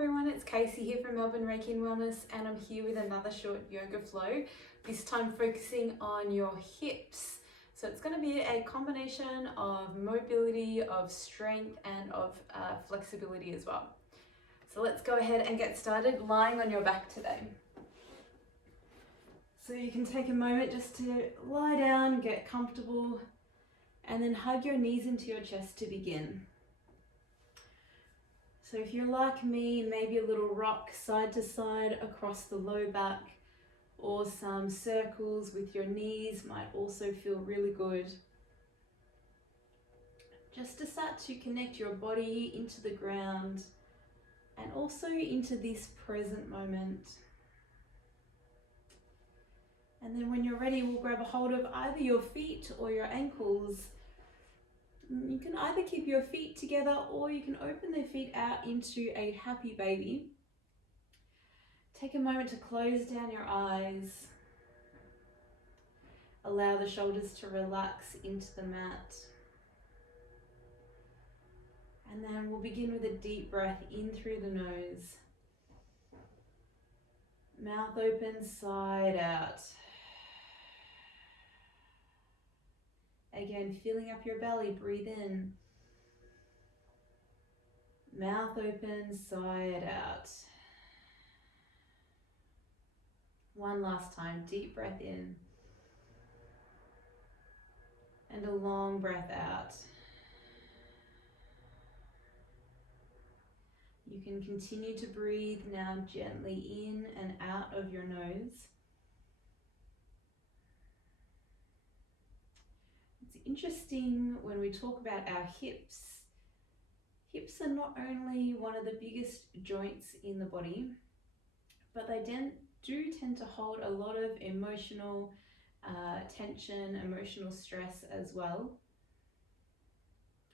everyone, it's Casey here from Melbourne Reiki and Wellness, and I'm here with another short yoga flow, this time focusing on your hips. So it's going to be a combination of mobility, of strength, and of flexibility as well. So let's go ahead and get started lying on your back today. So you can take a moment just to lie down, get comfortable, and then hug your knees into your chest to begin. So if you're like me, maybe a little rock side to side across the low back, or some circles with your knees might also feel really good. Just to start to connect your body into the ground and also into this present moment. And then when you're ready, we'll grab a hold of either your feet or your ankles. You can either keep your feet together or you can open the feet out into a happy baby. Take a moment to close down your eyes. Allow the shoulders to relax into the mat. And then we'll begin with a deep breath in through the nose. Mouth open, side out. Again, filling up your belly, breathe in. Mouth open, side out. One last time, deep breath in. And a long breath out. You can continue to breathe now gently in and out of your nose. It's interesting when we talk about our hips. Hips are not only one of the biggest joints in the body, but they do tend to hold a lot of emotional tension, emotional stress as well.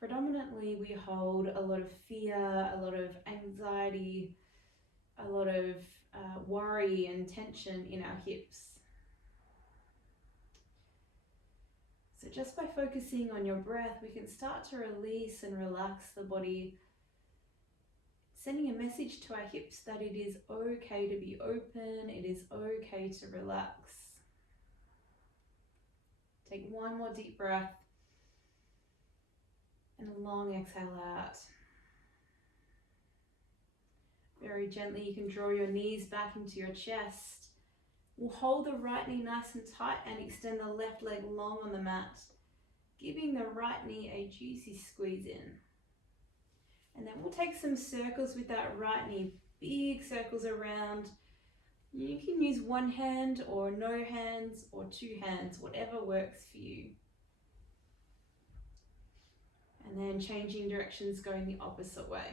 Predominantly, we hold a lot of fear, a lot of anxiety, a lot of worry and tension in our hips. So just by focusing on your breath, we can start to release and relax the body, sending a message to our hips that it is okay to be open, it is okay to relax. Take one more deep breath and a long exhale out. Very gently, you can draw your knees back into your chest. We'll hold the right knee nice and tight and extend the left leg long on the mat, giving the right knee a juicy squeeze in. And then we'll take some circles with that right knee, big circles around. You can use one hand or no hands or two hands, whatever works for you. And then changing directions, going the opposite way.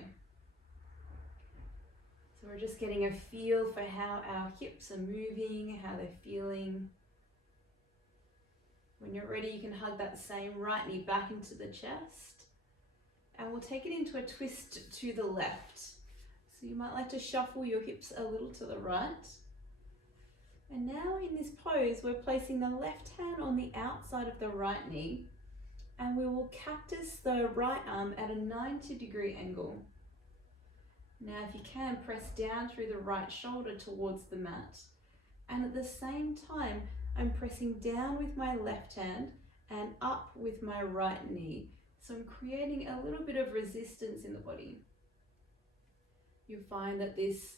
So we're just getting a feel for how our hips are moving, how they're feeling. When you're ready, you can hug that same right knee back into the chest. And we'll take it into a twist to the left. So you might like to shuffle your hips a little to the right. And now in this pose, we're placing the left hand on the outside of the right knee. And we will cactus the right arm at a 90-degree angle. Now, if you can, press down through the right shoulder towards the mat. And at the same time, I'm pressing down with my left hand and up with my right knee. So I'm creating a little bit of resistance in the body. You'll find that this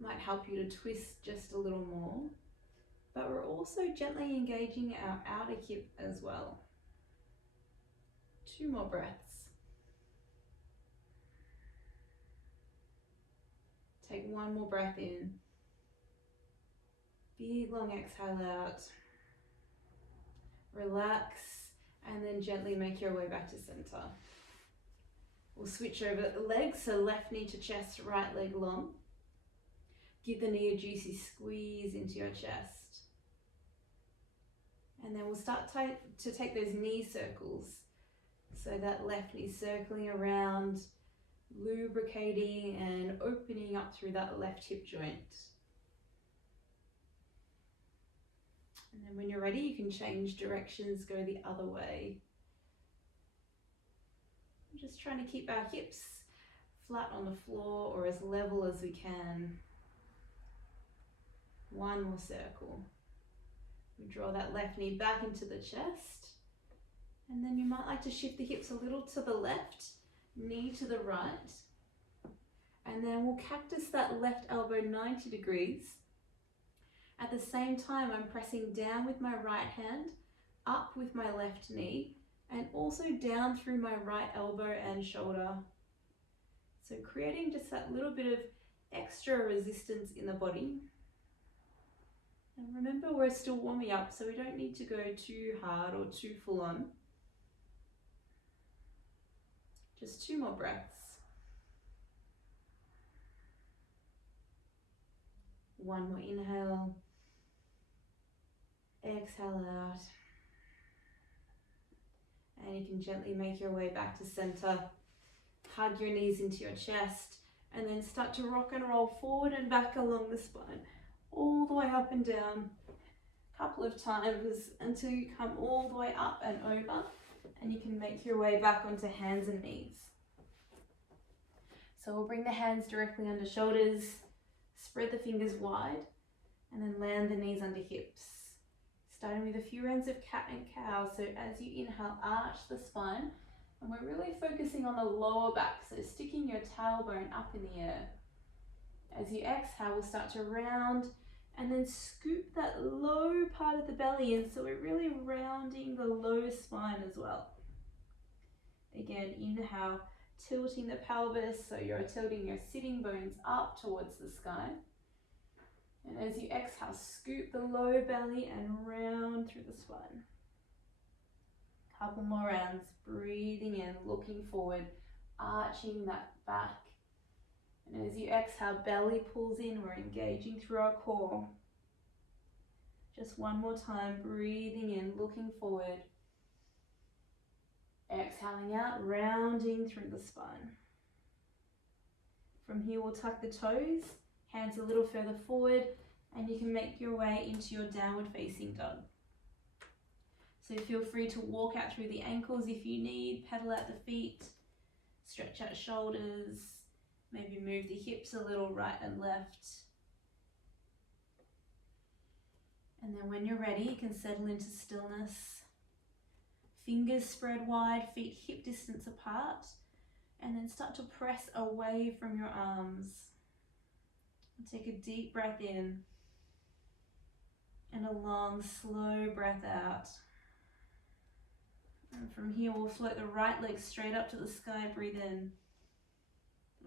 might help you to twist just a little more. But we're also gently engaging our outer hip as well. 2 more breaths. Take one more breath in. Big long exhale out. Relax and then gently make your way back to center. We'll switch over the legs, so left knee to chest, right leg long. Give the knee a juicy squeeze into your chest. And then we'll start to take those knee circles. So that left knee circling around, lubricating and opening up through that left hip joint. And then when you're ready, you can change directions, go the other way. I'm just trying to keep our hips flat on the floor or as level as we can. One more circle. We draw that left knee back into the chest. And then you might like to shift the hips a little to the left, knee to the right. And then we'll cactus that left elbow 90 degrees. At the same time, I'm pressing down with my right hand, up with my left knee, and also down through my right elbow and shoulder. So creating just that little bit of extra resistance in the body. And remember, we're still warming up, so we don't need to go too hard or too full on. Just 2 more breaths. 1 more inhale. Exhale out. And you can gently make your way back to center. Hug your knees into your chest and then start to rock and roll forward and back along the spine. All the way up and down. A couple of times until you come all the way up and over. And you can make your way back onto hands and knees. So we'll bring the hands directly under shoulders. Spread the fingers wide and then land the knees under hips. Starting with a few rounds of cat and cow. So as you inhale, arch the spine. And we're really focusing on the lower back. So sticking your tailbone up in the air. As you exhale, we'll start to round and then scoop that low part of the belly in. So we're really rounding the low spine as well. Again, inhale, tilting the pelvis. So you're tilting your sitting bones up towards the sky. And as you exhale, scoop the low belly and round through the spine. Couple more rounds, breathing in, looking forward, arching that back. And as you exhale, belly pulls in, we're engaging through our core. Just 1 more time, breathing in, looking forward. Exhaling out, rounding through the spine. From here, we'll tuck the toes. Hands a little further forward, and you can make your way into your downward facing dog. So feel free to walk out through the ankles if you need, pedal out the feet, stretch out shoulders, maybe move the hips a little right and left. And then when you're ready, you can settle into stillness. Fingers spread wide, feet hip distance apart, and then start to press away from your arms. Take a deep breath in and a long, slow breath out. And from here, we'll float the right leg straight up to the sky. Breathe in.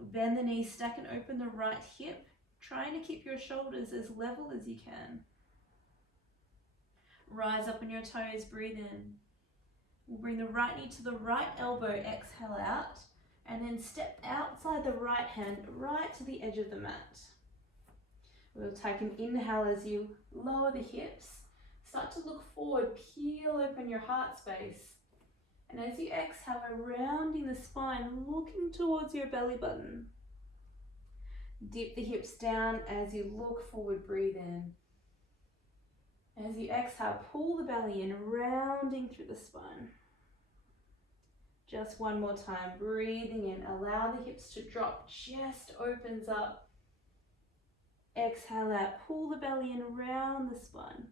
Bend the knees, stack and open the right hip, trying to keep your shoulders as level as you can. Rise up on your toes, breathe in. We'll bring the right knee to the right elbow, exhale out, and then step outside the right hand, right to the edge of the mat. We'll take an inhale as you lower the hips. Start to look forward, peel open your heart space. And as you exhale, we're rounding the spine, looking towards your belly button. Dip the hips down as you look forward, breathe in. As you exhale, pull the belly in, rounding through the spine. Just 1 more time, breathing in, allow the hips to drop, chest opens up. Exhale out, pull the belly in, round the spine.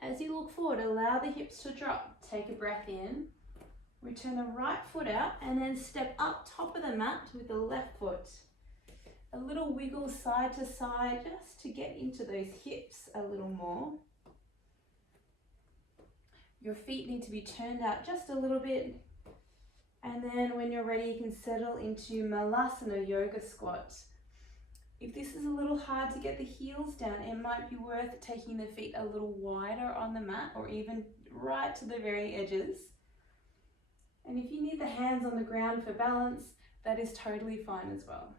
As you look forward, allow the hips to drop. Take a breath in, return the right foot out, and then step up top of the mat with the left foot. A little wiggle side to side, just to get into those hips a little more. Your feet need to be turned out just a little bit. And then when you're ready, you can settle into Malasana Yoga Squat. If this is a little hard to get the heels down, it might be worth taking the feet a little wider on the mat or even right to the very edges. And if you need the hands on the ground for balance, that is totally fine as well.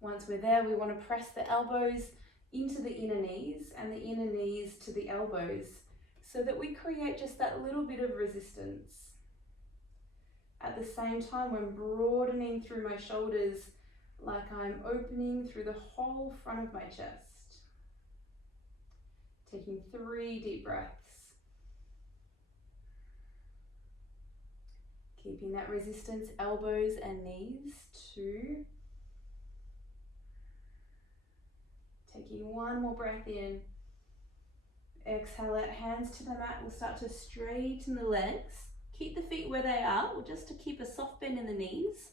Once we're there, we want to press the elbows into the inner knees and the inner knees to the elbows so that we create just that little bit of resistance. At the same time, I'm broadening through my shoulders like I'm opening through the whole front of my chest. Taking 3 deep breaths. Keeping that resistance, elbows and knees. 2. Taking one more breath in. Exhale out, hands to the mat. We'll start to straighten the legs. Keep the feet where they are, or just to keep a soft bend in the knees.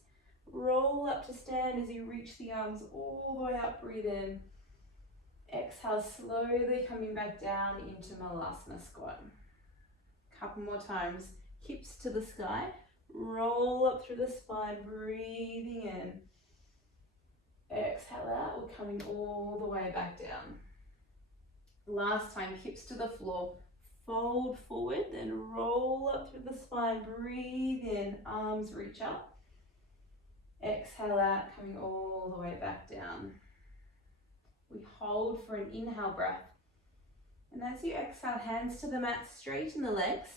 Roll up to stand as you reach the arms all the way up. Breathe in. Exhale, slowly coming back down into Malasana squat. Couple more times. Hips to the sky. Roll up through the spine, breathing in. Exhale out, we're coming all the way back down. Last time, hips to the floor. Fold forward, then roll up through the spine, breathe in, arms reach up. Exhale out, coming all the way back down. We hold for an inhale breath. And as you exhale, hands to the mat, straighten the legs.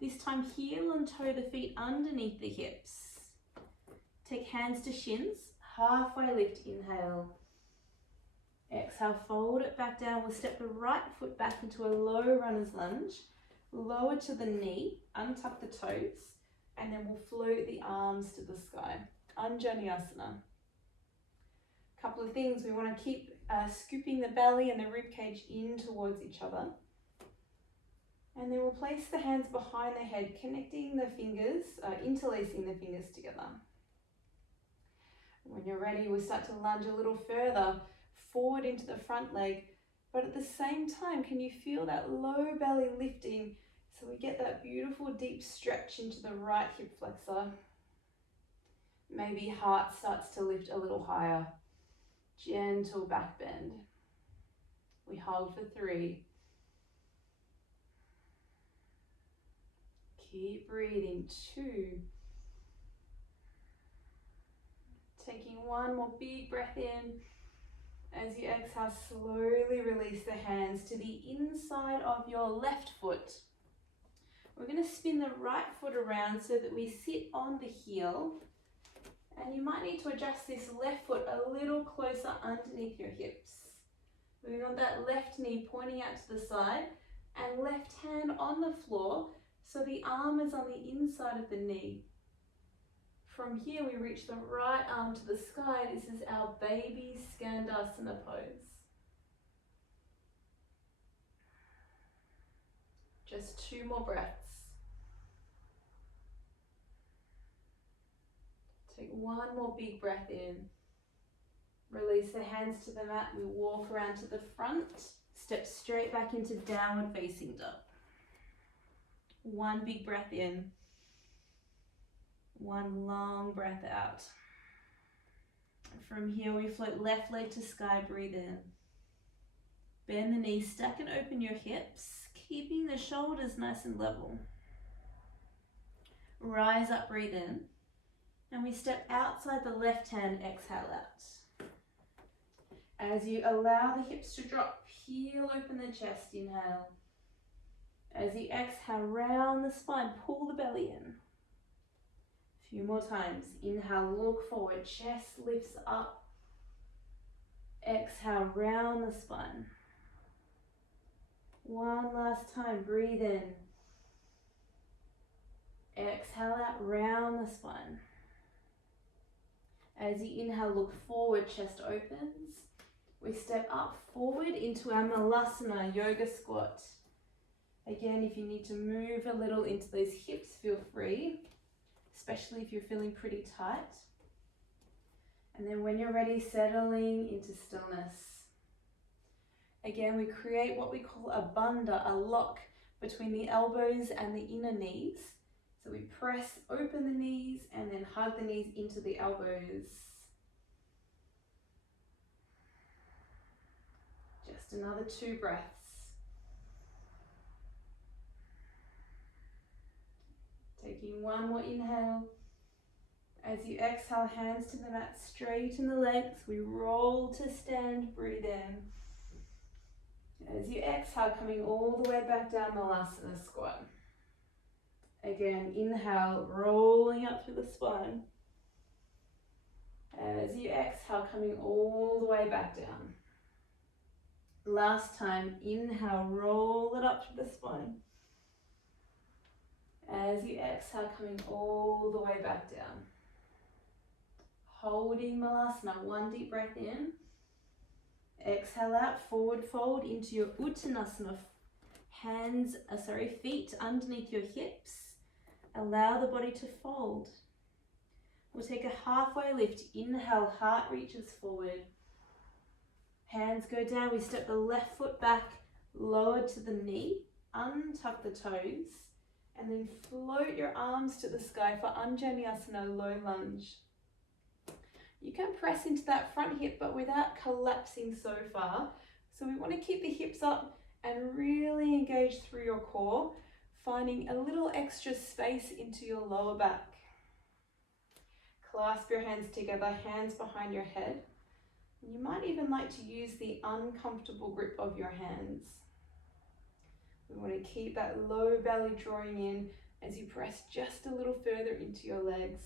This time, heel and toe the feet underneath the hips. Take hands to shins, halfway lift, inhale. Exhale, fold it back down. We'll step the right foot back into a low runner's lunge. Lower to the knee, untuck the toes, and then we'll float the arms to the sky. Anjaneyasana. Couple of things, we want to keep scooping the belly and the rib cage in towards each other. And then we'll place the hands behind the head, connecting the fingers, interlacing the fingers together. When you're ready, we'll start to lunge a little further forward into the front leg, but at the same time, can you feel that low belly lifting so we get that beautiful deep stretch into the right hip flexor? Maybe heart starts to lift a little higher. Gentle back bend. We hold for 3. Keep breathing. 2. Taking one more big breath in. As you exhale, slowly release the hands to the inside of your left foot. We're going to spin the right foot around so that we sit on the heel. And you might need to adjust this left foot a little closer underneath your hips. We want that left knee pointing out to the side and left hand on the floor so the arm is on the inside of the knee. From here, we reach the right arm to the sky. This is our baby Skandasana pose. Just 2 more breaths. Take one more big breath in. Release the hands to the mat. We walk around to the front. Step straight back into downward facing dog. One big breath in. One long breath out. From here, we float left leg to sky. Breathe in. Bend the knees, stack and open your hips, keeping the shoulders nice and level. Rise up, breathe in. And we step outside the left hand, exhale out. As you allow the hips to drop, peel open the chest, inhale. As you exhale, round the spine, pull the belly in. A few more times. Inhale, look forward, chest lifts up. Exhale, round the spine. One last time, breathe in. Exhale out, round the spine. As you inhale, look forward, chest opens. We step up forward into our Malasana yoga squat. Again, if you need to move a little into those hips, feel free, especially if you're feeling pretty tight. And then when you're ready, settling into stillness. Again, we create what we call a bandha, a lock between the elbows and the inner knees. So we press open the knees and then hug the knees into the elbows. Just another 2 breaths. Taking one more inhale. As you exhale, hands to the mat, straighten the legs. We roll to stand, breathe in. As you exhale, coming all the way back down, Malasana squat. Again, inhale, rolling up through the spine. As you exhale, coming all the way back down. Last time, inhale, roll it up through the spine. As you exhale, coming all the way back down. Holding Malasana, one deep breath in. Exhale out, forward fold into your Uttanasana. Feet underneath your hips. Allow the body to fold. We'll take a halfway lift. Inhale, heart reaches forward. Hands go down. We step the left foot back, lower to the knee. Untuck the toes. And then float your arms to the sky for Anjaneyasana, low lunge. You can press into that front hip, but without collapsing so far. So we want to keep the hips up and really engage through your core, finding a little extra space into your lower back. Clasp your hands together, hands behind your head. You might even like to use the uncomfortable grip of your hands. We want to keep that low belly drawing in as you press just a little further into your legs.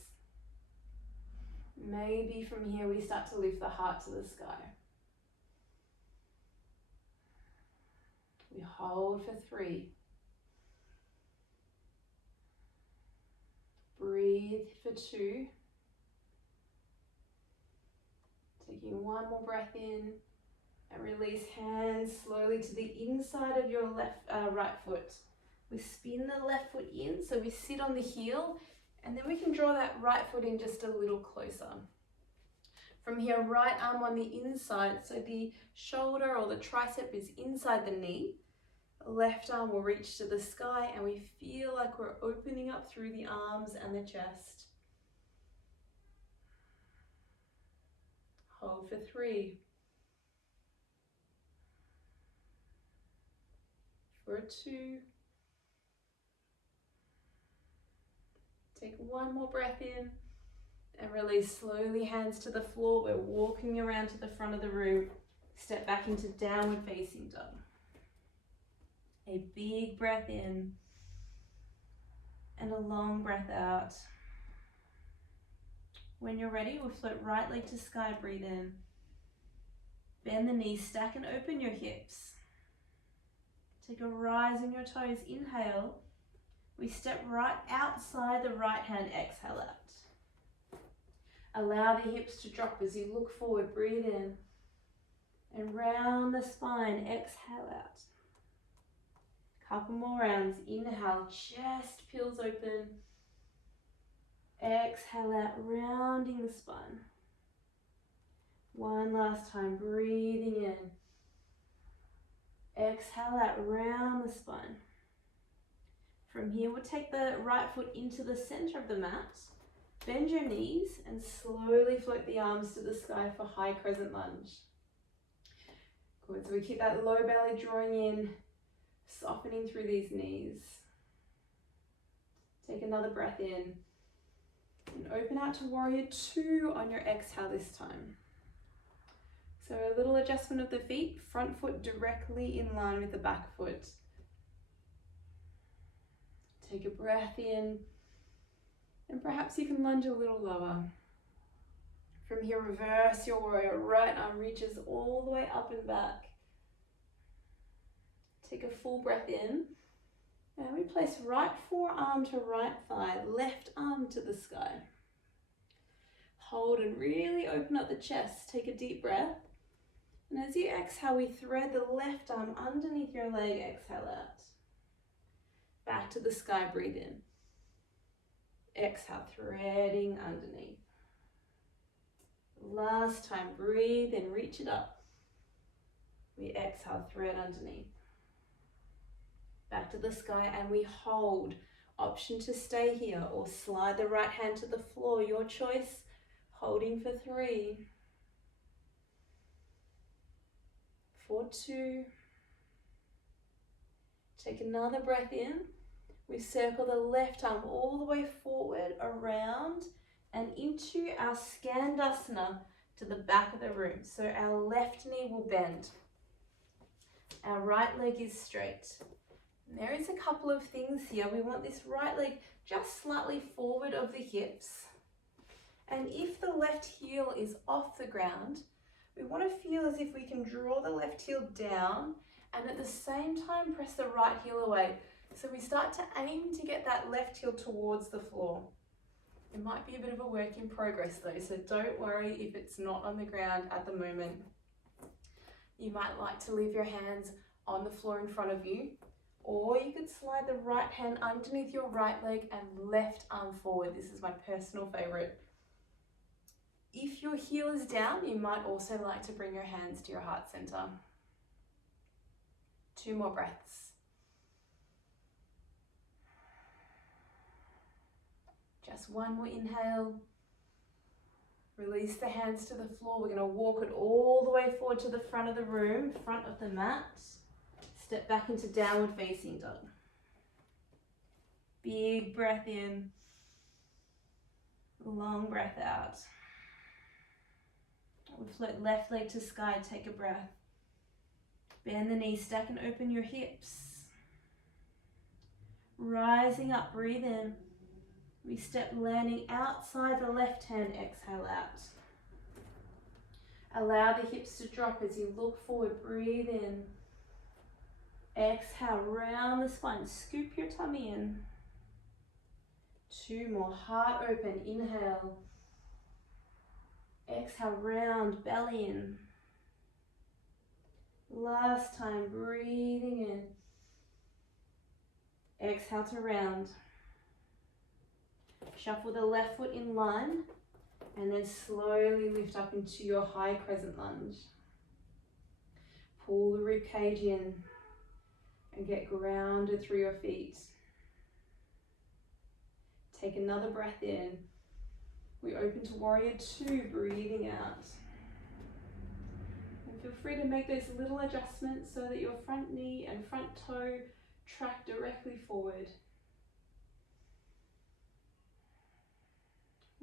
Maybe from here we start to lift the heart to the sky. We hold for 3. Breathe for 2. Taking one more breath in and release. Hands slowly to the inside of your right foot. We spin the left foot in, so we sit on the heel, and then we can draw that right foot in just a little closer. From here, right arm on the inside, so the shoulder or the tricep is inside the knee. Left arm will reach to the sky, and we feel like we're opening up through the arms and the chest. Hold for 3. For 2. Take one more breath in and release slowly, hands to the floor. We're walking around to the front of the room. Step back into downward facing dog. A big breath in and a long breath out. When you're ready, we'll float right leg to sky, breathe in. Bend the knees, stack and open your hips. Take a rise in your toes, inhale. We step right outside the right hand, exhale out. Allow the hips to drop as you look forward, breathe in. And round the spine, exhale out. Couple more rounds, inhale, chest peels open. Exhale out, rounding the spine. One last time, breathing in. Exhale out, round the spine. From here, we'll take the right foot into the center of the mat. Bend your knees and slowly float the arms to the sky for high crescent lunge. Good, so we keep that low belly drawing in, softening through these knees. Take another breath in and open out to warrior 2 on your exhale this time. So a little adjustment of the feet, front foot directly in line with the back foot. Take a breath in, and perhaps you can lunge a little lower. From here, reverse your warrior. Right arm reaches all the way up and back. Take a full breath in, and we place right forearm to right thigh, left arm to the sky. Hold and really open up the chest. Take a deep breath. And as you exhale, we thread the left arm underneath your leg, exhale out. Back to the sky, breathe in. Exhale, threading underneath. Last time, breathe and reach it up. We exhale, thread underneath. Back to the sky, and we hold. Option to stay here or slide the right hand to the floor, your choice. Holding for 3. For 2. Take another breath in. We circle the left arm all the way forward, around, and into our Skandasana to the back of the room. So our left knee will bend. Our right leg is straight. And there is a couple of things here. We want this right leg just slightly forward of the hips. And if the left heel is off the ground, we want to feel as if we can draw the left heel down and at the same time press the right heel away. So we start to aim to get that left heel towards the floor. It might be a bit of a work in progress though, so don't worry if it's not on the ground at the moment. You might like to leave your hands on the floor in front of you, or you could slide the right hand underneath your right leg and left arm forward. This is my personal favorite. If your heel is down, you might also like to bring your hands to your heart center. 2 more breaths. Just 1 more inhale. Release the hands to the floor. We're going to walk it all the way forward to the front of the room, front of the mat. Step back into downward facing dog. Big breath in. Long breath out. We float left leg to sky. Take a breath. Bend the knees, stack and open your hips. Rising up, breathe in. We step landing outside the left hand, exhale out. Allow the hips to drop as you look forward, breathe in. Exhale, round the spine, scoop your tummy in. 2 more, heart open, inhale. Exhale, round, belly in. Last time, breathing in. Exhale to round. Shuffle the left foot in line and then slowly lift up into your high crescent lunge. Pull the rib cage in and get grounded through your feet. Take another breath in. We open to warrior 2, breathing out. And feel free to make those little adjustments so that your front knee and front toe track directly forward.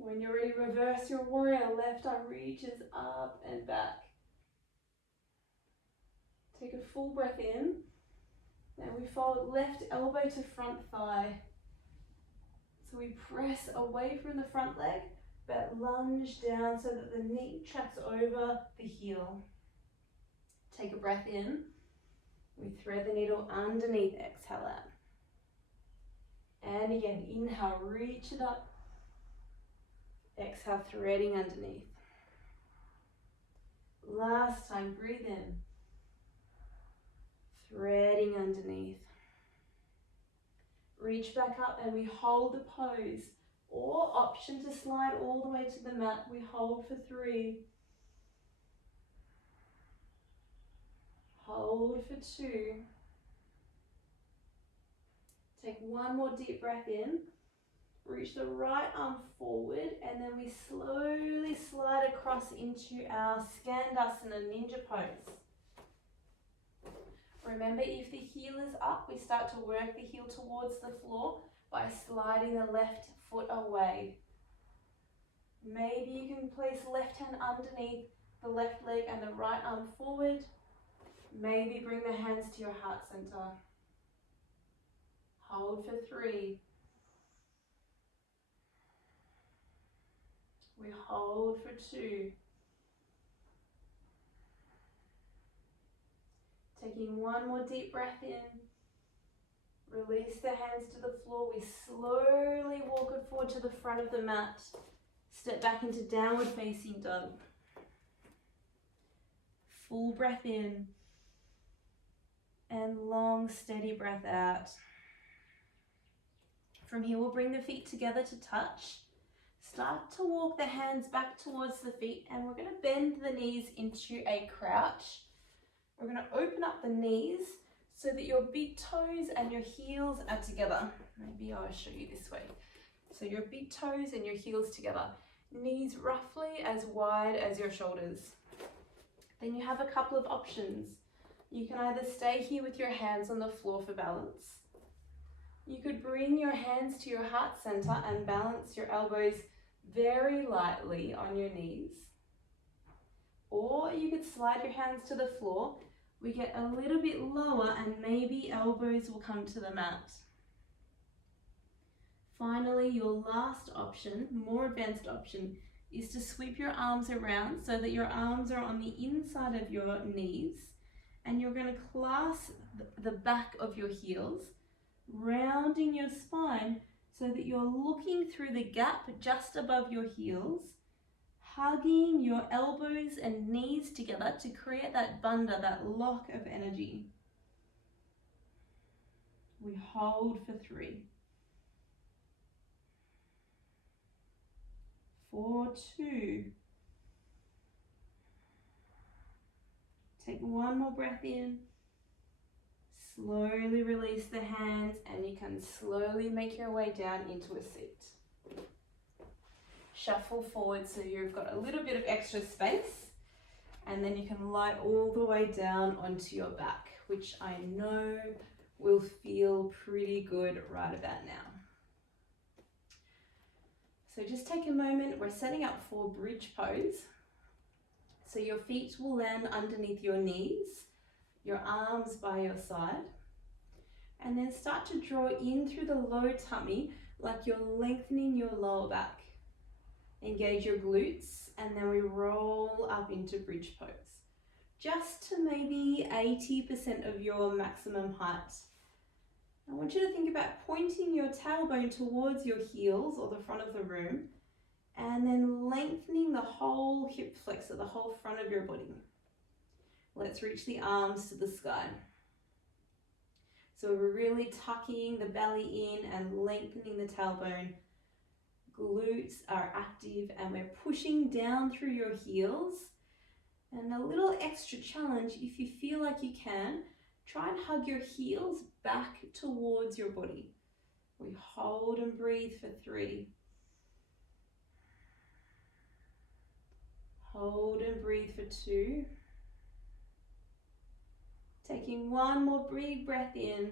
When you're ready, reverse your warrior. Left arm reaches up and back. Take a full breath in. Then we fold left elbow to front thigh. So we press away from the front leg, but lunge down so that the knee tracks over the heel. Take a breath in. We thread the needle underneath, exhale out. And again, inhale, reach it up. Exhale, threading underneath. Last time, breathe in. Threading underneath. Reach back up and we hold the pose. Or option to slide all the way to the mat. We hold for 3. Hold for 2. Take 1 more deep breath in. Reach the right arm forward and then we slowly slide across into our Skandasana ninja pose. Remember, if the heel is up, we start to work the heel towards the floor by sliding the left foot away. Maybe you can place left hand underneath the left leg and the right arm forward. Maybe bring the hands to your heart center. Hold for 3. We hold for 2. Taking 1 more deep breath in. Release the hands to the floor. We slowly walk it forward to the front of the mat. Step back into downward facing dog. Full breath in. And long, steady breath out. From here, we'll bring the feet together to touch. Start to walk the hands back towards the feet and we're going to bend the knees into a crouch. We're going to open up the knees so that your big toes and your heels are together. Maybe I'll show you this way. So your big toes and your heels together. Knees roughly as wide as your shoulders. Then you have a couple of options. You can either stay here with your hands on the floor for balance. You could bring your hands to your heart center and balance your elbows very lightly on your knees. Or you could slide your hands to the floor. We get a little bit lower and maybe elbows will come to the mat. Finally, your last option, more advanced option, is to sweep your arms around so that your arms are on the inside of your knees and you're going to clasp the back of your heels, rounding your spine so that you're looking through the gap just above your heels, hugging your elbows and knees together to create that bandha, that lock of energy. We hold for 3, for 2. Take one more breath in. Slowly release the hands and you can slowly make your way down into a seat. Shuffle forward so you've got a little bit of extra space, and then you can lie all the way down onto your back, which I know will feel pretty good right about now. So just take a moment. We're setting up for bridge pose. So your feet will land underneath your knees, your arms by your side, and then start to draw in through the low tummy like you're lengthening your lower back. Engage your glutes, and then we roll up into bridge pose. Just to maybe 80% of your maximum height. I want you to think about pointing your tailbone towards your heels or the front of the room, and then lengthening the whole hip flexor, the whole front of your body. Let's reach the arms to the sky. So we're really tucking the belly in and lengthening the tailbone. Glutes are active and we're pushing down through your heels. And a little extra challenge, if you feel like you can, try and hug your heels back towards your body. We hold and breathe for 3. Hold and breathe for 2. Taking one more big breath in,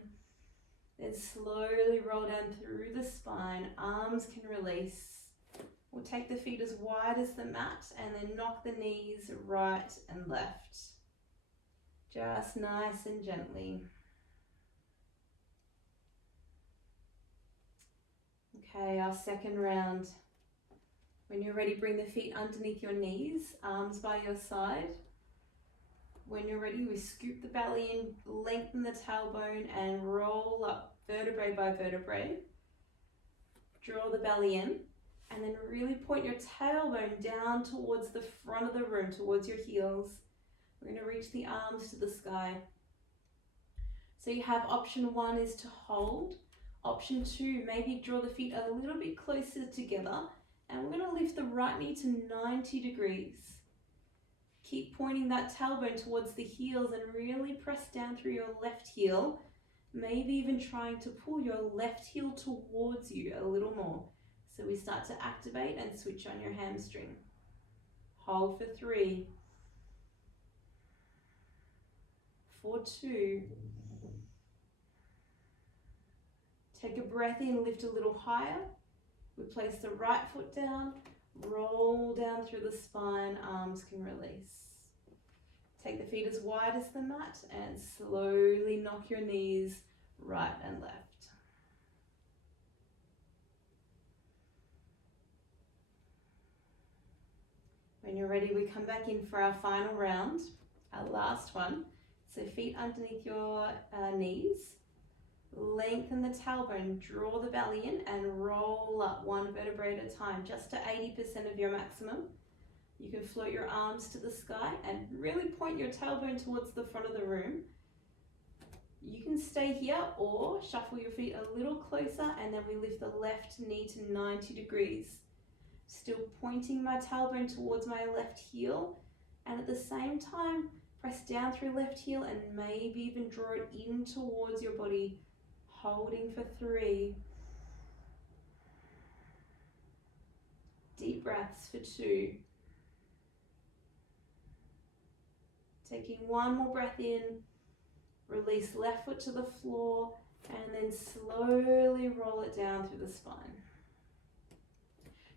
then slowly roll down through the spine. Arms can release. We'll take the feet as wide as the mat and then knock the knees right and left. Just nice and gently. Okay, our second round. When you're ready, bring the feet underneath your knees, arms by your side. When you're ready, we scoop the belly in, lengthen the tailbone and roll up vertebrae by vertebrae. Draw the belly in and then really point your tailbone down towards the front of the room, towards your heels. We're going to reach the arms to the sky. So you have option 1 is to hold. Option 2, maybe draw the feet a little bit closer together, and we're going to lift the right knee to 90 degrees. Keep pointing that tailbone towards the heels and really press down through your left heel, maybe even trying to pull your left heel towards you a little more. So we start to activate and switch on your hamstring. Hold for 3, for 2. Take a breath in, lift a little higher. We place the right foot down, roll down through the spine, arms can release. Take the feet as wide as the mat and slowly knock your knees right and left. When you're ready, we come back in for our final round, our last one. So feet underneath your knees. Lengthen the tailbone, draw the belly in and roll up one vertebrae at a time, just to 80% of your maximum. You can float your arms to the sky and really point your tailbone towards the front of the room. You can stay here or shuffle your feet a little closer, and then we lift the left knee to 90 degrees. Still pointing my tailbone towards my left heel, and at the same time press down through left heel and maybe even draw it in towards your body. Holding for 3. Deep breaths for 2. Taking one more breath in, release left foot to the floor, and then slowly roll it down through the spine.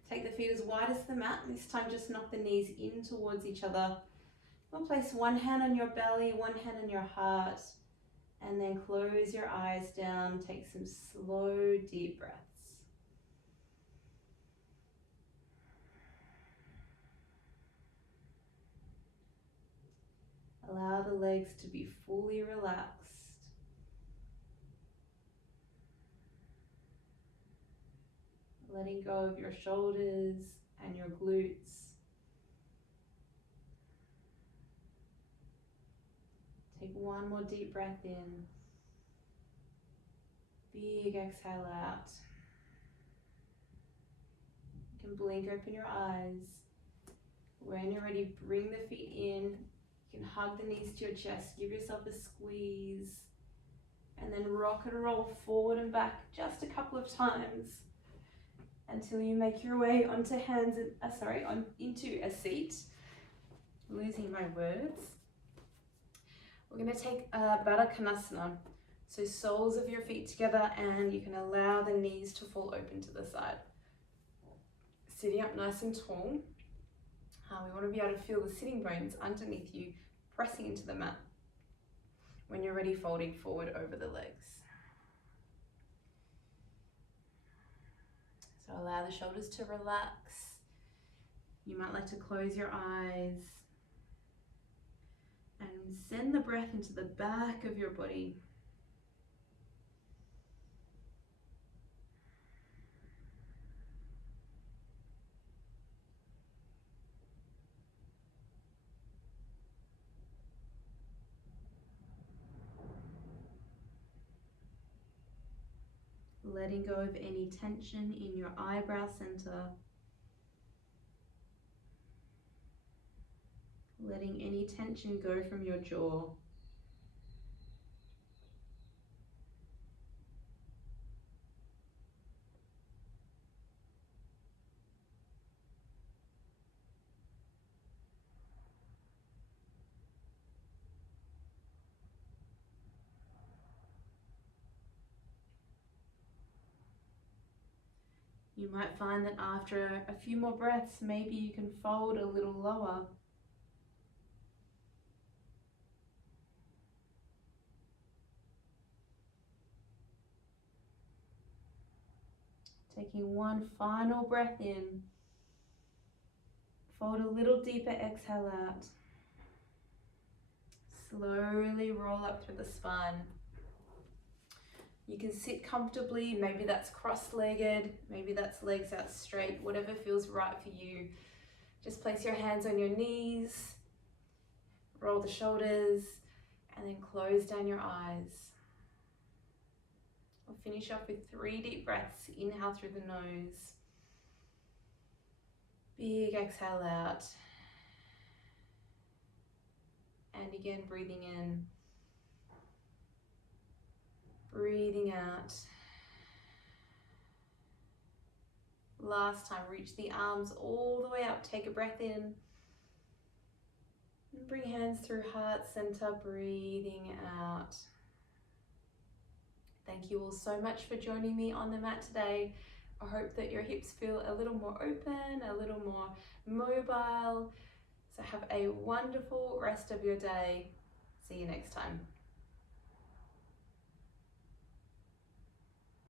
Take the feet as wide as the mat. This time just knock the knees in towards each other. We'll place one hand on your belly, one hand on your heart, and then close your eyes down. Take some slow, deep breaths. Allow the legs to be fully relaxed. letting go of your shoulders and your glutes. Take one more deep breath in. Big exhale out. You can blink open your eyes. When you're ready, bring the feet in. You can hug the knees to your chest, give yourself a squeeze, and then rock and roll forward and back just a couple of times until you make your way onto into a seat. Losing my words. We're going to take Baddha Konasana. So soles of your feet together, and you can allow the knees to fall open to the side. Sitting up nice and tall. We want to be able to feel the sitting bones underneath you pressing into the mat. When you're ready, folding forward over the legs. So allow the shoulders to relax. You might like to close your eyes and send the breath into the back of your body. Letting go of any tension in your eyebrow center. Letting any tension go from your jaw. You might find that after a few more breaths, maybe you can fold a little lower. Taking one final breath in. Fold a little deeper, exhale out. Slowly roll up through the spine. You can sit comfortably, maybe that's cross-legged, maybe that's legs out straight, whatever feels right for you. Just place your hands on your knees, roll the shoulders, and then close down your eyes. We'll finish off with 3 deep breaths. Inhale through the nose. Big exhale out. And again, breathing in. Breathing out. Last time, reach the arms all the way up. Take a breath in. And bring hands through heart center, breathing out. Thank you all so much for joining me on the mat today. I hope that your hips feel a little more open, a little more mobile. So have a wonderful rest of your day. See you next time.